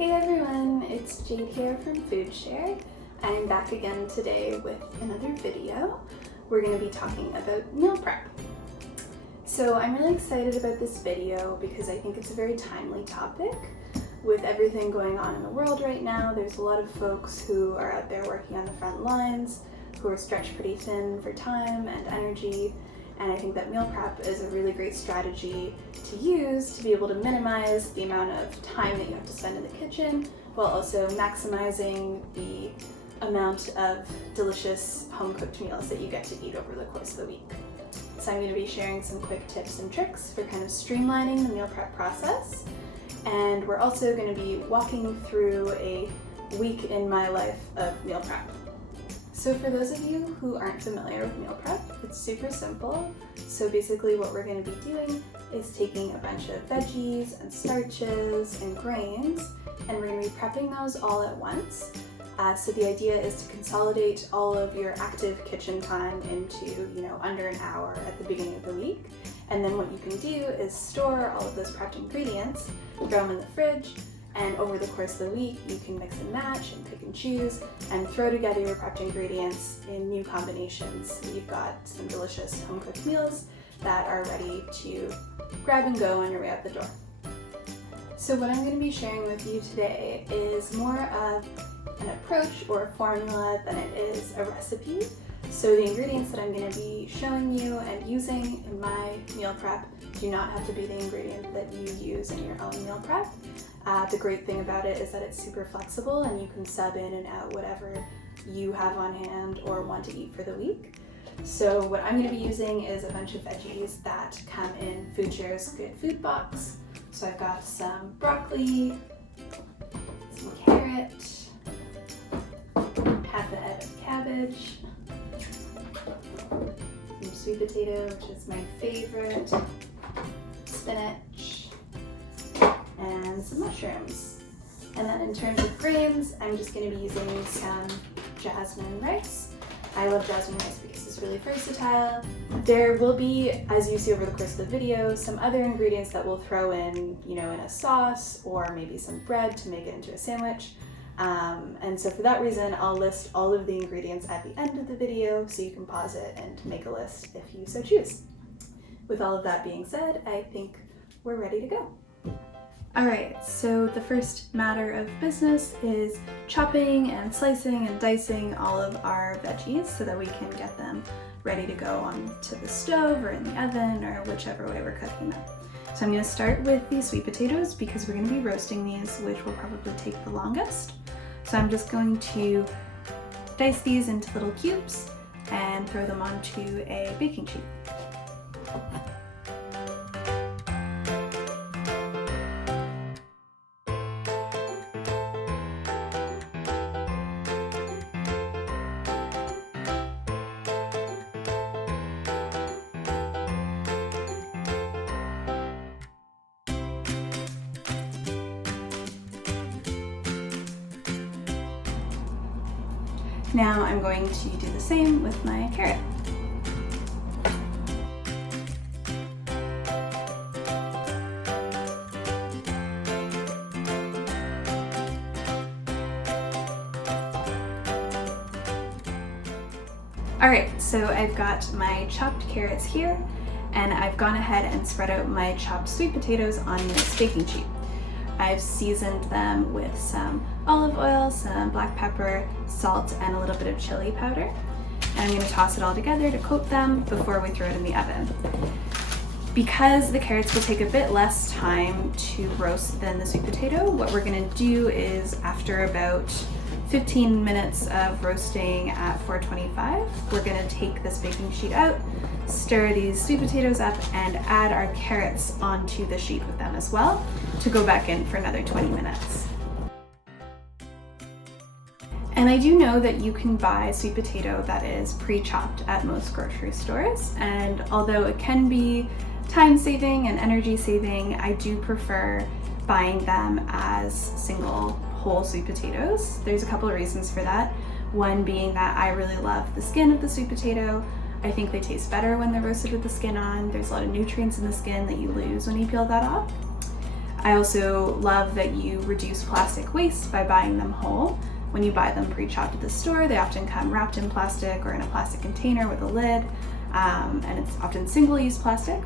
Hey everyone, it's Jade here from FoodShare. I'm back again today with another video. We're going to be talking about meal prep. So I'm really excited about this video because I think it's a very timely topic. With everything going on in the world right now, there's a lot of folks who are out there working on the front lines, who are stretched pretty thin for time and energy, and I think that meal prep is a really great strategy to use to be able to minimize the amount of time that you have to spend in the kitchen while also maximizing the amount of delicious home-cooked meals that you get to eat over the course of the week. So I'm going to be sharing some quick tips and tricks for kind of streamlining the meal prep process, and we're also going to be walking through a week in my life of meal prep. So for those of you who aren't familiar with meal prep, it's super simple. So basically what we're going to be doing is taking a bunch of veggies and starches and grains, and we're going to be prepping those all at once. So the idea is to consolidate all of your active kitchen time into, under an hour at the beginning of the week. And then what you can do is store all of those prepped ingredients, throw them in the fridge, and over the course of the week, you can mix and match and pick and choose and throw together your prepped ingredients in new combinations. So you've got some delicious home-cooked meals that are ready to grab and go on your way out the door. So what I'm going to be sharing with you today is more of an approach or a formula than it is a recipe. So the ingredients that I'm going to be showing you and using in my meal prep do not have to be the ingredient that you use in your own meal prep. The great thing about it is that it's super flexible and you can sub in and out whatever you have on hand or want to eat for the week. So what I'm going to be using is a bunch of veggies that come in FoodShare's Good Food Box. So I've got some broccoli, some carrot, half a head of cabbage, some sweet potato, which is my favorite, spinach, and some mushrooms. And then in terms of grains, I'm just going to be using some jasmine rice. I love jasmine rice because it's really versatile. There will be, as you see over the course of the video, some other ingredients that we'll throw in, in a sauce or maybe some bread to make it into a sandwich. And so for that reason, I'll list all of the ingredients at the end of the video so you can pause it and make a list if you so choose. With all of that being said, I think we're ready to go. Alright, so the first matter of business is chopping and slicing and dicing all of our veggies so that we can get them ready to go onto the stove or in the oven or whichever way we're cooking them. So I'm going to start with the sweet potatoes because we're going to be roasting these, which will probably take the longest. So I'm just going to dice these into little cubes and throw them onto a baking sheet. Now I'm going to do the same with my carrot. Alright, so I've got my chopped carrots here, and I've gone ahead and spread out my chopped sweet potatoes on this baking sheet. I've seasoned them with some olive oil, some black pepper, salt, and a little bit of chili powder. And I'm going to toss it all together to coat them before we throw it in the oven. Because the carrots will take a bit less time to roast than the sweet potato, what we're going to do is after about 15 minutes of roasting at 425, we're going to take this baking sheet out, stir these sweet potatoes up, and add our carrots onto the sheet with them as well to go back in for another 20 minutes. And I do know that you can buy sweet potato that is pre-chopped at most grocery stores, and although it can be time-saving and energy-saving, I do prefer buying them as single whole sweet potatoes. There's a couple of reasons for that. One being that I really love the skin of the sweet potato. I think they taste better when they're roasted with the skin on. There's a lot of nutrients in the skin that you lose when you peel that off. I also love that you reduce plastic waste by buying them whole. When you buy them pre-chopped at the store, they often come wrapped in plastic or in a plastic container with a lid, and it's often single-use plastic.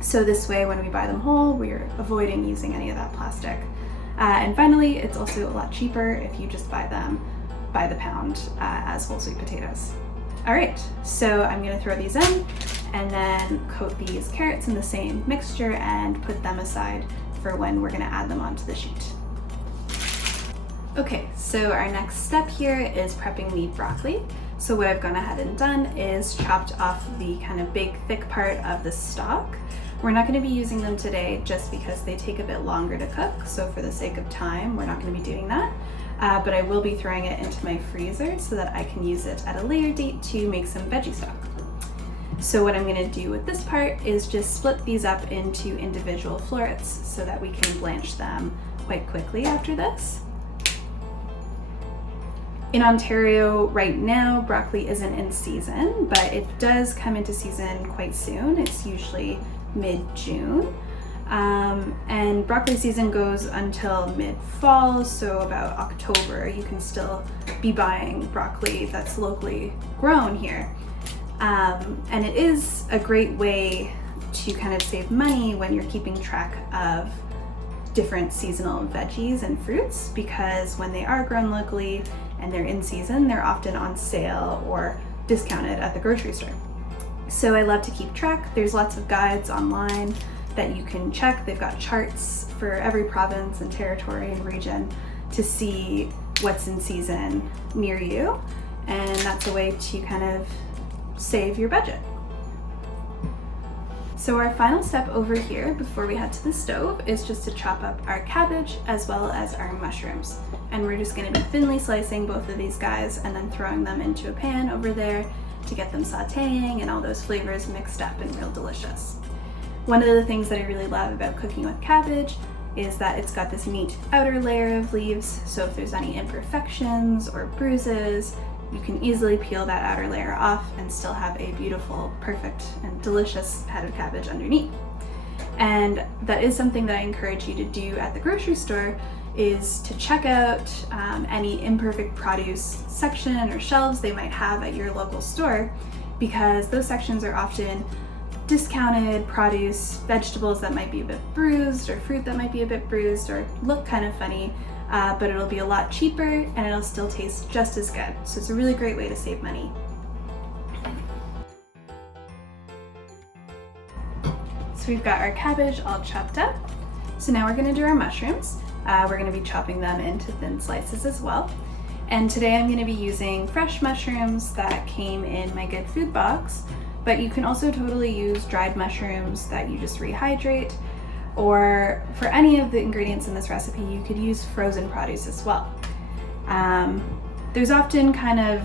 So this way, when we buy them whole, we're avoiding using any of that plastic. And finally, it's also a lot cheaper if you just buy them by the pound as whole sweet potatoes. All right, so I'm gonna throw these in and then coat these carrots in the same mixture and put them aside for when we're gonna add them onto the sheet. Okay, so our next step here is prepping the broccoli. So what I've gone ahead and done is chopped off the kind of big, thick part of the stalk. We're not gonna be using them today just because they take a bit longer to cook. So for the sake of time, we're not gonna be doing that. But I will be throwing it into my freezer so that I can use it at a later date to make some veggie stock. So what I'm gonna do with this part is just split these up into individual florets so that we can blanch them quite quickly after this. In Ontario right now, broccoli isn't in season, but it does come into season quite soon. It's usually mid-June. And broccoli season goes until mid-fall, so about October. You can still be buying broccoli that's locally grown here. And it is a great way to kind of save money when you're keeping track of different seasonal veggies and fruits, because when they are grown locally and they're in season, they're often on sale or discounted at the grocery store. So I love to keep track. There's lots of guides online that you can check. They've got charts for every province and territory and region to see what's in season near you. And that's a way to kind of save your budget. So our final step over here before we head to the stove is just to chop up our cabbage as well as our mushrooms. And we're just gonna be thinly slicing both of these guys and then throwing them into a pan over there to get them sauteing and all those flavors mixed up and real delicious. One of the things that I really love about cooking with cabbage is that it's got this neat outer layer of leaves, so if there's any imperfections or bruises, you can easily peel that outer layer off and still have a beautiful, perfect, and delicious head of cabbage underneath. And that is something that I encourage you to do at the grocery store, is to check out any imperfect produce section or shelves they might have at your local store, because those sections are often discounted produce, vegetables that might be a bit bruised, or fruit that might be a bit bruised or look kind of funny, but it'll be a lot cheaper and it'll still taste just as good. So it's a really great way to save money. So we've got our cabbage all chopped up. So now we're gonna do our mushrooms. We're gonna be chopping them into thin slices as well. And today I'm gonna be using fresh mushrooms that came in my Good Food box, but you can also totally use dried mushrooms that you just rehydrate, or for any of the ingredients in this recipe, you could use frozen produce as well. There's often kind of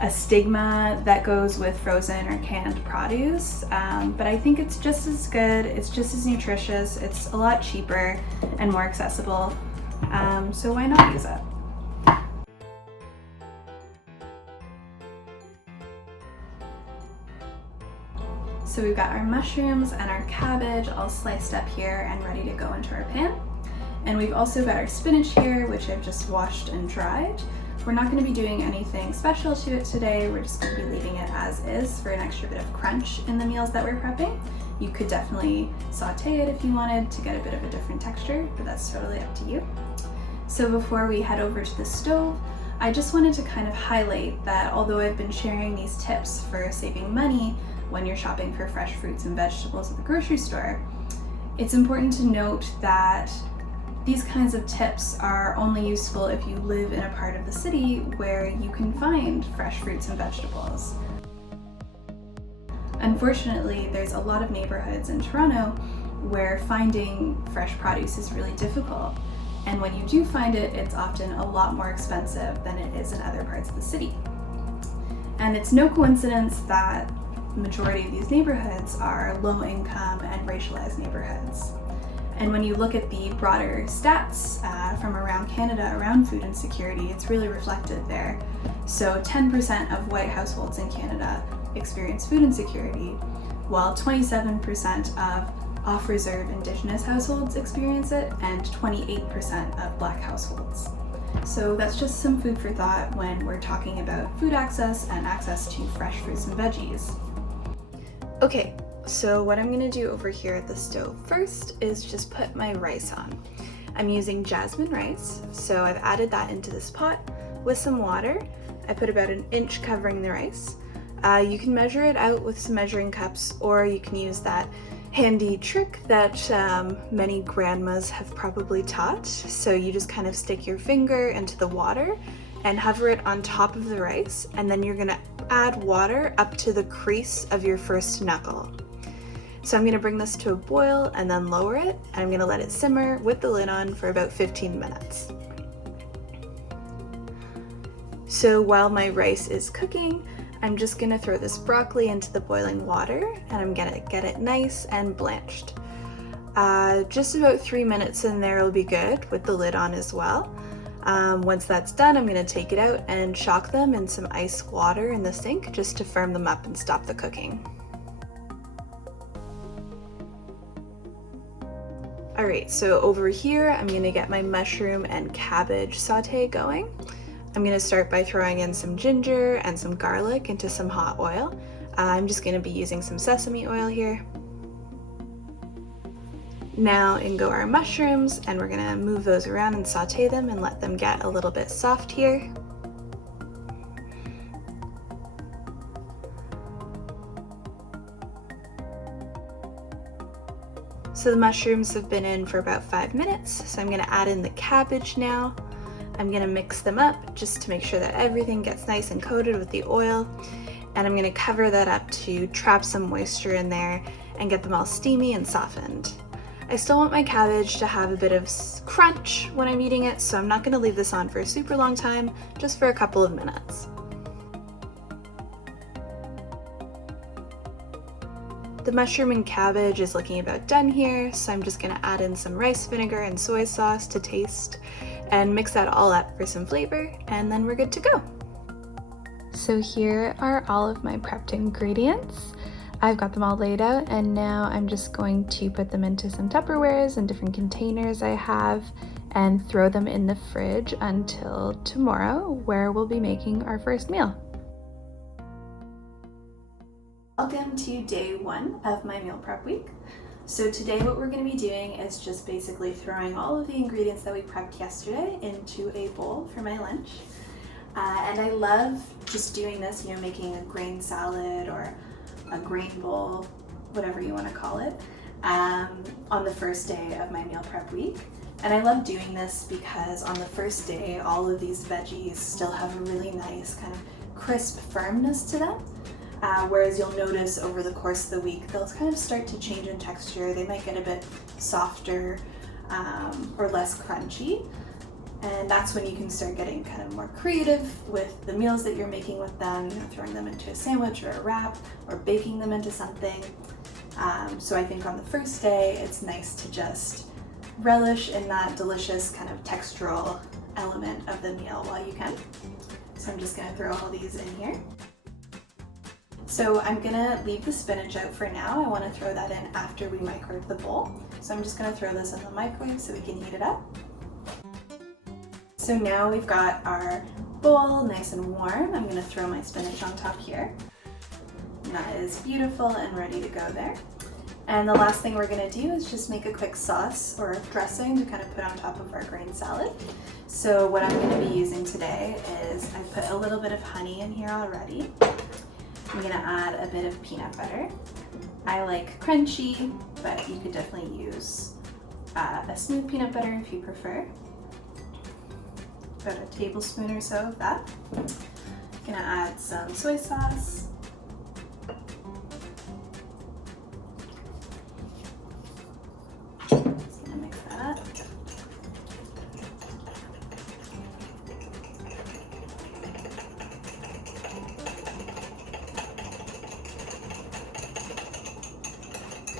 a stigma that goes with frozen or canned produce, but I think it's just as good, it's just as nutritious, it's a lot cheaper and more accessible, so why not use it? So we've got our mushrooms and our cabbage all sliced up here and ready to go into our pan. And we've also got our spinach here, which I've just washed and dried. We're not going to be doing anything special to it today. We're just going to be leaving it as is for an extra bit of crunch in the meals that we're prepping. You could definitely saute it if you wanted to get a bit of a different texture, but that's totally up to you. So before we head over to the stove, I just wanted to kind of highlight that although I've been sharing these tips for saving money when you're shopping for fresh fruits and vegetables at the grocery store, it's important to note that these kinds of tips are only useful if you live in a part of the city where you can find fresh fruits and vegetables. Unfortunately, there's a lot of neighborhoods in Toronto where finding fresh produce is really difficult. And when you do find it, it's often a lot more expensive than it is in other parts of the city. And it's no coincidence that the majority of these neighborhoods are low income and racialized neighborhoods. And when you look at the broader stats from around Canada around food insecurity, it's really reflected there. So 10% of white households in Canada experience food insecurity, while 27% of off-reserve Indigenous households experience it, and 28% of Black households. So that's just some food for thought when we're talking about food access and access to fresh fruits and veggies. Okay, so what I'm gonna do over here at the stove first is just put my rice on. I'm using jasmine rice, so I've added that into this pot with some water. I put about 1 inch covering the rice. You can measure it out with some measuring cups, or you can use that handy trick that many grandmas have probably taught. So you just kind of stick your finger into the water and hover it on top of the rice, and then you're gonna add water up to the crease of your first knuckle. So I'm gonna bring this to a boil and then lower it, and I'm gonna let it simmer with the lid on for about 15 minutes. So while my rice is cooking, I'm just gonna throw this broccoli into the boiling water, and I'm gonna get it nice and blanched. Just about 3 minutes in there will be good with the lid on as well. Once that's done, I'm gonna take it out and shock them in some ice water in the sink just to firm them up and stop the cooking. Alright, so over here, I'm gonna get my mushroom and cabbage saute going. I'm gonna start by throwing in some ginger and some garlic into some hot oil. I'm just gonna be using some sesame oil here. Now in go our mushrooms, and we're gonna move those around and saute them and let them get a little bit soft here. So the mushrooms have been in for about 5 minutes, so I'm gonna add in the cabbage now. I'm gonna mix them up just to make sure that everything gets nice and coated with the oil, and I'm gonna cover that up to trap some moisture in there and get them all steamy and softened. I still want my cabbage to have a bit of crunch when I'm eating it, so I'm not gonna leave this on for a super long time, just for a couple of minutes. The mushroom and cabbage is looking about done here, so I'm just gonna add in some rice vinegar and soy sauce to taste and mix that all up for some flavor, and then we're good to go. So here are all of my prepped ingredients. I've got them all laid out, and now I'm just going to put them into some Tupperwares and different containers I have and throw them in the fridge until tomorrow, where we'll be making our first meal. Welcome to day 1 of my meal prep week. So today what we're going to be doing is just basically throwing all of the ingredients that we prepped yesterday into a bowl for my lunch. And I love just doing this, making a grain salad or a grain bowl, whatever you want to call it, on the first day of my meal prep week. And I love doing this because on the first day, all of these veggies still have a really nice kind of crisp firmness to them. Whereas you'll notice over the course of the week, they'll kind of start to change in texture. They might get a bit softer or less crunchy. And that's when you can start getting kind of more creative with the meals that you're making with them, throwing them into a sandwich or a wrap or baking them into something. So I think on the first day, it's nice to just relish in that delicious kind of textural element of the meal while you can. So I'm just gonna throw all these in here. So I'm gonna leave the spinach out for now. I wanna throw that in after we microwave the bowl. So I'm just gonna throw this in the microwave so we can heat it up. So now we've got our bowl nice and warm. I'm gonna throw my spinach on top here. And that is beautiful and ready to go there. And the last thing we're gonna do is just make a quick sauce or dressing to kind of put on top of our grain salad. So what I'm gonna be using today is I put a little bit of honey in here already. I'm gonna add a bit of peanut butter. I like crunchy, but you could definitely use a smooth peanut butter if you prefer. About a tablespoon or so of that. Gonna add some soy sauce. Just gonna mix that up.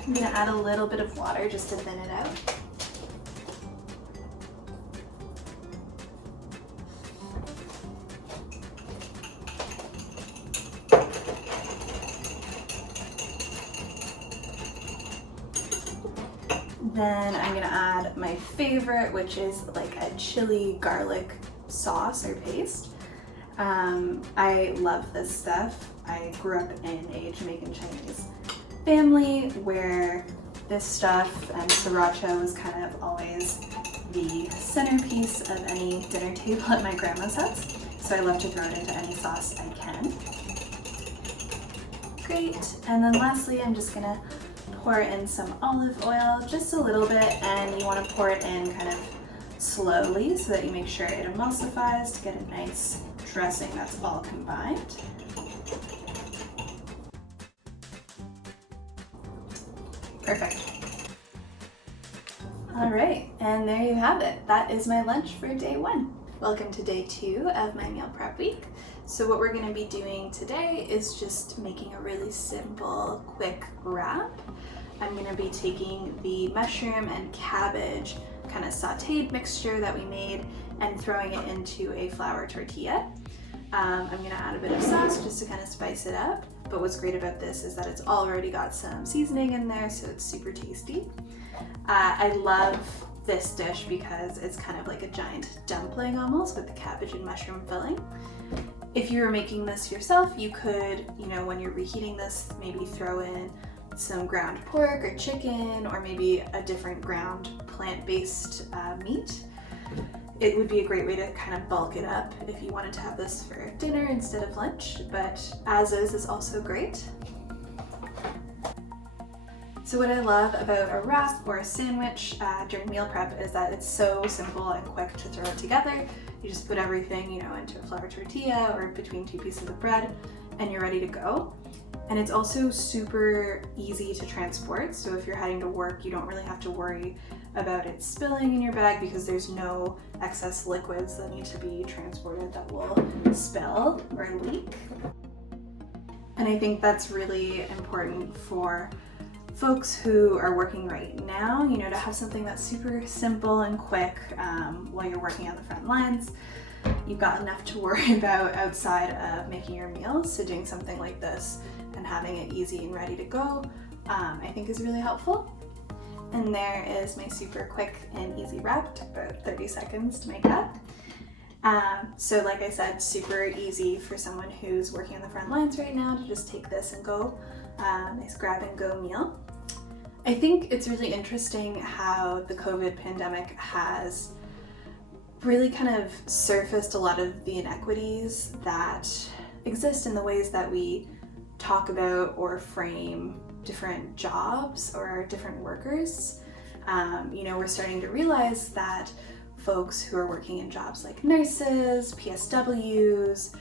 I'm gonna add a little bit of water just to thin it out. Then I'm gonna add my favorite, which is like a chili garlic sauce or paste. I love this stuff. I grew up in a Jamaican Chinese family where this stuff and sriracha was kind of always the centerpiece of any dinner table at my grandma's house. So I love to throw it into any sauce I can. Great. And then lastly, I'm just gonna pour in some olive oil, just a little bit, and you want to pour it in kind of slowly so that you make sure it emulsifies to get a nice dressing that's all combined. Perfect. All right, and there you have it. That is my lunch for day 1. Welcome to day 2 of my meal prep week. So what we're going to be doing today is just making a really simple, quick wrap. I'm going to be taking the mushroom and cabbage kind of sauteed mixture that we made and throwing it into a flour tortilla. I'm going to add a bit of sauce just to kind of spice it up. But what's great about this is that it's already got some seasoning in there, so it's super tasty. I love this dish because it's kind of like a giant dumpling almost with the cabbage and mushroom filling. If you were making this yourself, you could, when you're reheating this, maybe throw in some ground pork or chicken or maybe a different ground plant-based meat. It would be a great way to kind of bulk it up if you wanted to have this for dinner instead of lunch, but as is also great. So what I love about a wrap or a sandwich during meal prep is that it's so simple and quick to throw it together. You just put everything, into a flour tortilla or between 2 pieces of bread and you're ready to go. And it's also super easy to transport. So if you're heading to work, you don't really have to worry about it spilling in your bag because there's no excess liquids that need to be transported that will spill or leak. And I think that's really important for folks who are working right now, to have something that's super simple and quick while you're working on the front lines. You've got enough to worry about outside of making your meals, so doing something like this and having it easy and ready to go, I think is really helpful. And there is my super quick and easy wrap. It took about 30 seconds to make that. So like I said, super easy for someone who's working on the front lines right now to just take this and go. Nice grab and go meal. I think it's really interesting how the COVID pandemic has really kind of surfaced a lot of the inequities that exist in the ways that we talk about or frame different jobs or different workers. We're starting to realize that folks who are working in jobs like nurses, PSWs,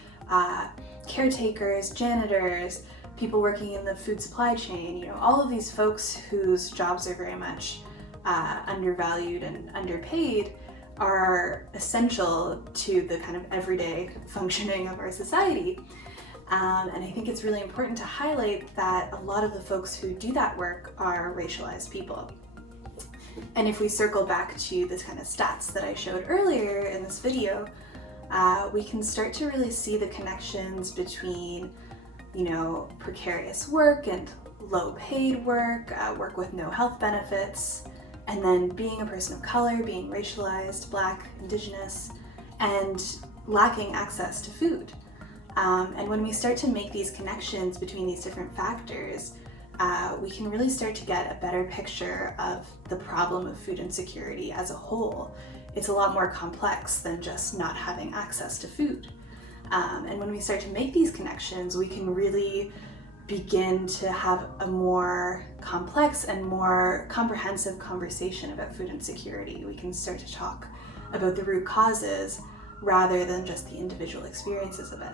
caretakers, janitors, people working in the food supply chain, all of these folks whose jobs are very much undervalued and underpaid are essential to the kind of everyday functioning of our society. And I think it's really important to highlight that a lot of the folks who do that work are racialized people. And if we circle back to the kind of stats that I showed earlier in this video, we can start to really see the connections between precarious work and low paid work, work with no health benefits, and then being a person of color, being racialized, Black, Indigenous, and lacking access to food. And when we start to make these connections between these different factors, we can really start to get a better picture of the problem of food insecurity as a whole. It's a lot more complex than just not having access to food. And when we start to make these connections, we can really begin to have a more complex and more comprehensive conversation about food insecurity. We can start to talk about the root causes rather than just the individual experiences of it.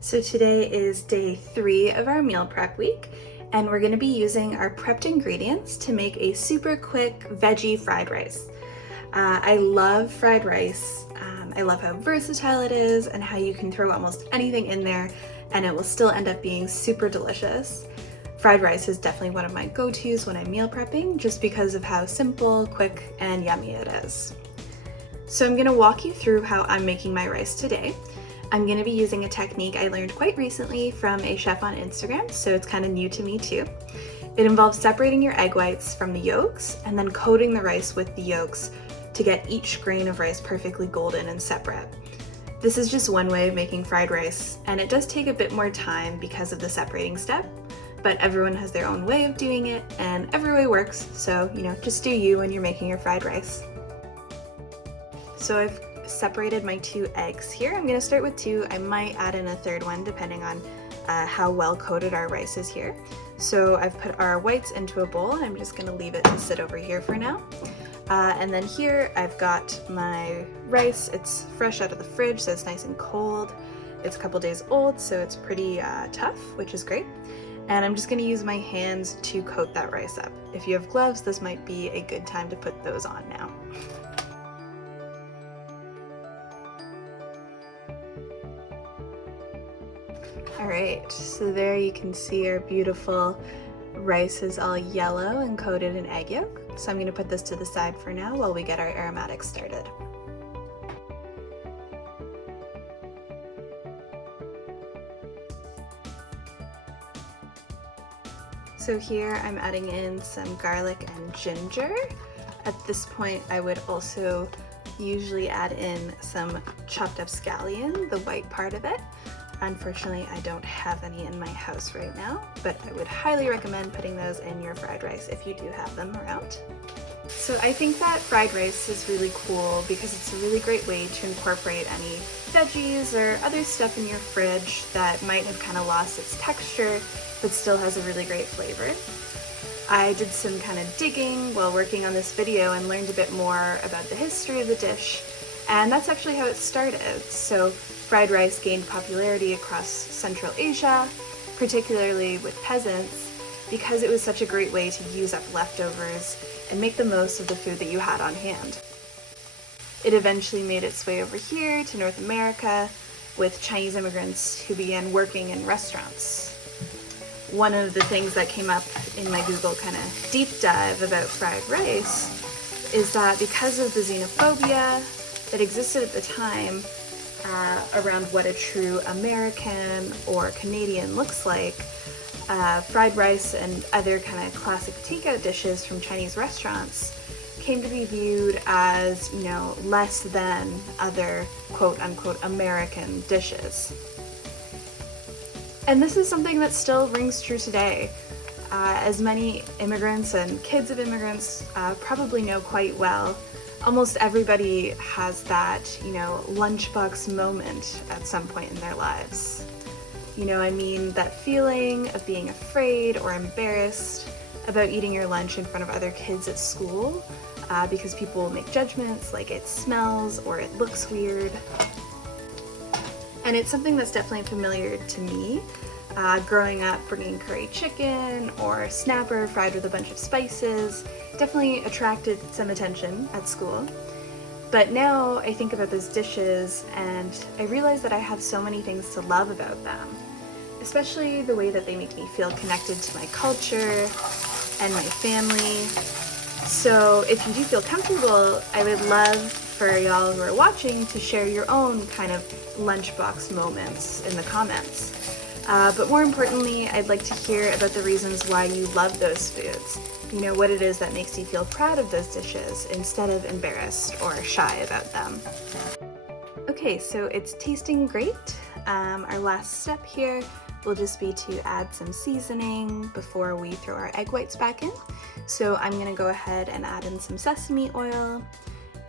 So today is day 3 of our meal prep week, and we're going to be using our prepped ingredients to make a super quick veggie fried rice. I love fried rice. I love how versatile it is and how you can throw almost anything in there and it will still end up being super delicious. Fried rice is definitely one of my go-tos when I'm meal prepping, just because of how simple, quick, and yummy it is. So I'm going to walk you through how I'm making my rice today. I'm going to be using a technique I learned quite recently from a chef on Instagram, so it's kind of new to me too. It involves separating your egg whites from the yolks and then coating the rice with the yolks to get each grain of rice perfectly golden and separate. This is just one way of making fried rice, and it does take a bit more time because of the separating step, but everyone has their own way of doing it, and every way works, so just do you when you're making your fried rice. So I've separated my 2 eggs here. I'm gonna start with 2. I might add in a 3rd one depending on how well coated our rice is here. So I've put our whites into a bowl, and I'm just gonna leave it to sit over here for now. And then here I've got my rice. It's fresh out of the fridge, so it's nice and cold. It's a couple days old, so it's pretty tough, which is great. And I'm just gonna use my hands to coat that rice up. If you have gloves, this might be a good time to put those on now. Alright, so there you can see our beautiful rice is all yellow and coated in egg yolk. So I'm going to put this to the side for now while we get our aromatics started. So here I'm adding in some garlic and ginger. At this point I would also usually add in some chopped up scallion, the white part of it. Unfortunately, I don't have any in my house right now, but I would highly recommend putting those in your fried rice if you do have them around. So I think that fried rice is really cool because it's a really great way to incorporate any veggies or other stuff in your fridge that might have kind of lost its texture, but still has a really great flavor. I did some kind of digging while working on this video and learned a bit more about the history of the dish, and that's actually how it started. So fried rice gained popularity across Central Asia, particularly with peasants, because it was such a great way to use up leftovers and make the most of the food that you had on hand. It eventually made its way over here to North America with Chinese immigrants who began working in restaurants. One of the things that came up in my Google kind of deep dive about fried rice is that because of the xenophobia that existed at the time around what a true American or Canadian looks like, fried rice and other kind of classic takeout dishes from Chinese restaurants came to be viewed as, less than other quote-unquote American dishes. And this is something that still rings true today. As many immigrants and kids of immigrants probably know quite well, almost everybody has that, lunchbox moment at some point in their lives. That feeling of being afraid or embarrassed about eating your lunch in front of other kids at school because people will make judgments like it smells or it looks weird. And it's something that's definitely familiar to me. Growing up, bringing curry chicken or snapper fried with a bunch of spices definitely attracted some attention at school. But now I think about those dishes and I realize that I have so many things to love about them, especially the way that they make me feel connected to my culture and my family. So if you do feel comfortable, I would love for y'all who are watching to share your own kind of lunchbox moments in the comments. But more importantly, I'd like to hear about the reasons why you love those foods. What it is that makes you feel proud of those dishes instead of embarrassed or shy about them. Okay, so it's tasting great. Our last step here will just be to add some seasoning before we throw our egg whites back in. So I'm gonna go ahead and add in some sesame oil,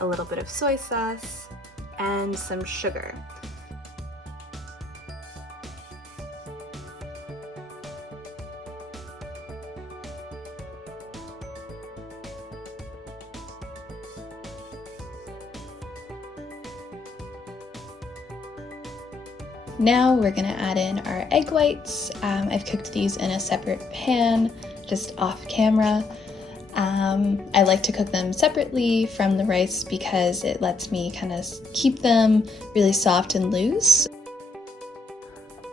a little bit of soy sauce, and some sugar. Now we're gonna add in our egg whites. I've cooked these in a separate pan, just off camera. I like to cook them separately from the rice because it lets me kind of keep them really soft and loose.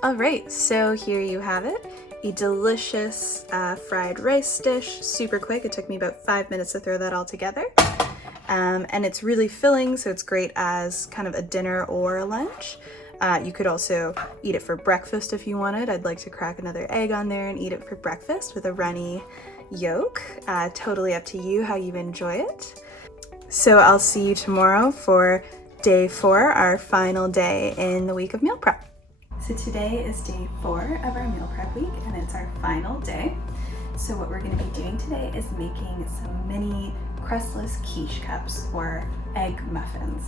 Alright, so here you have it. A delicious fried rice dish, super quick. It took me about 5 minutes to throw that all together. And it's really filling, so it's great as kind of a dinner or a lunch. You could also eat it for breakfast if you wanted. I'd like to crack another egg on there and eat it for breakfast with a runny yolk. Totally up to you how you enjoy it. So I'll see you tomorrow for day 4, our final day in the week of meal prep. So today is day 4 of our meal prep week, and it's our final day. So what we're going to be doing today is making some mini crustless quiche cups or egg muffins.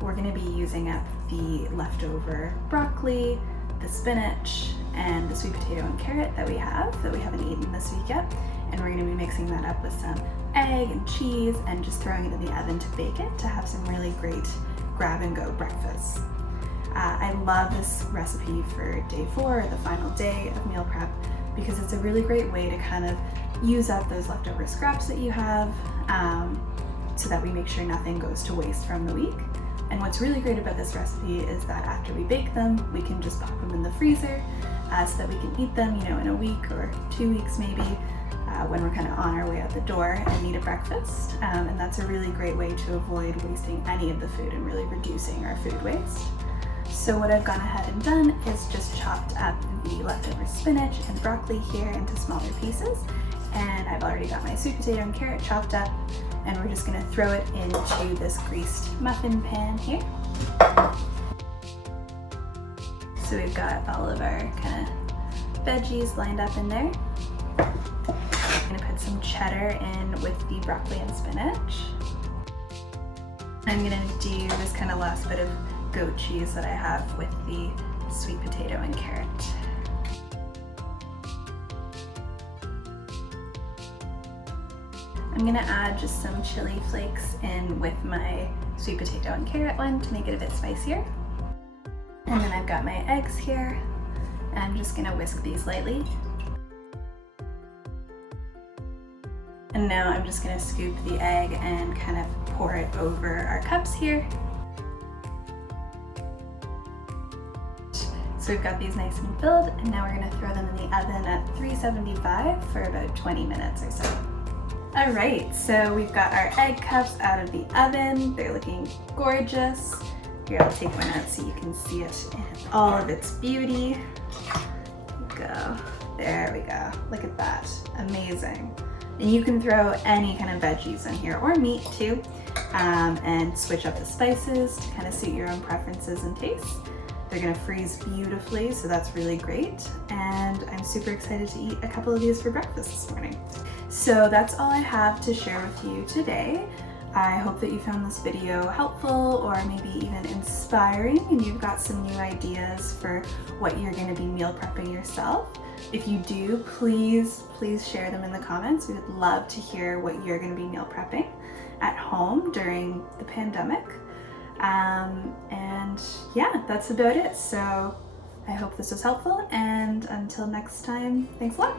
We're going to be using up the leftover broccoli, the spinach, and the sweet potato and carrot that we haven't eaten this week yet. And we're going to be mixing that up with some egg and cheese and just throwing it in the oven to bake it to have some really great grab-and-go breakfasts. I love this recipe for day 4, the final day of meal prep, because it's a really great way to kind of use up those leftover scraps that you have so that we make sure nothing goes to waste from the week. And what's really great about this recipe is that after we bake them, we can just pop them in the freezer so that we can eat them, in a week or 2 weeks maybe, when we're kind of on our way out the door and need a breakfast. And that's a really great way to avoid wasting any of the food and really reducing our food waste. So what I've gone ahead and done is just chopped up the leftover spinach and broccoli here into smaller pieces. And I've already got my sweet potato and carrot chopped up, and we're just gonna throw it into this greased muffin pan here. So we've got all of our kind of veggies lined up in there. I'm gonna put some cheddar in with the broccoli and spinach. I'm gonna do this kind of last bit of goat cheese that I have with the sweet potato and carrot. I'm gonna add just some chili flakes in with my sweet potato and carrot one to make it a bit spicier. And then I've got my eggs here. I'm just gonna whisk these lightly. And now I'm just gonna scoop the egg and kind of pour it over our cups here. So we've got these nice and filled, and now we're gonna throw them in the oven at 375 for about 20 minutes or so. All right, so we've got our egg cups out of the oven. They're looking gorgeous. Here, I'll take one out so you can see it in all of its beauty. Go. There we go. Look at that. Amazing. And you can throw any kind of veggies in here, or meat too, and switch up the spices to kind of suit your own preferences and tastes. They're gonna freeze beautifully, so that's really great. And I'm super excited to eat a couple of these for breakfast this morning. So that's all I have to share with you today. I hope that you found this video helpful or maybe even inspiring, and you've got some new ideas for what you're gonna be meal prepping yourself. If you do, please share them in the comments. We would love to hear what you're gonna be meal prepping at home during the pandemic. And yeah, that's about it. So I hope this was helpful, and until next time, thanks a lot.